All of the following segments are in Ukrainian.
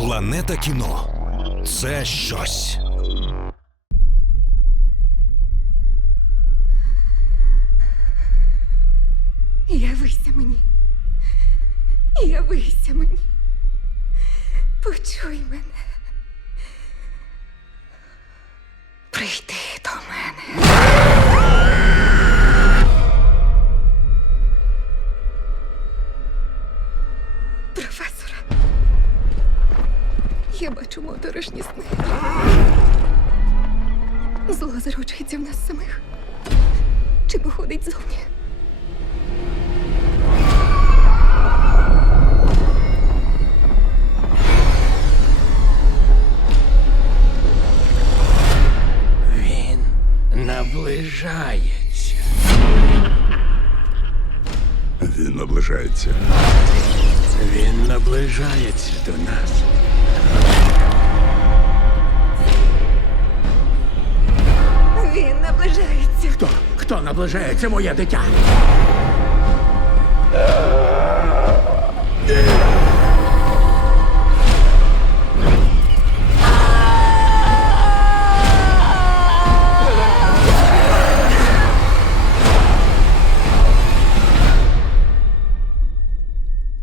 Планета кіно це щось. Явися мені. Явися мені. Почуй мене. Я бачу моторошні сни. Зло зароджується в нас самих. Чи походить зовні? Він наближається. Він наближається. Він наближається до нас. Хто? Наближається, моє дитя?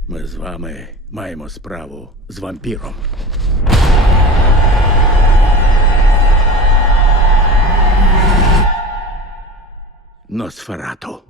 Ми з вами маємо справу з вампіром. Носферату.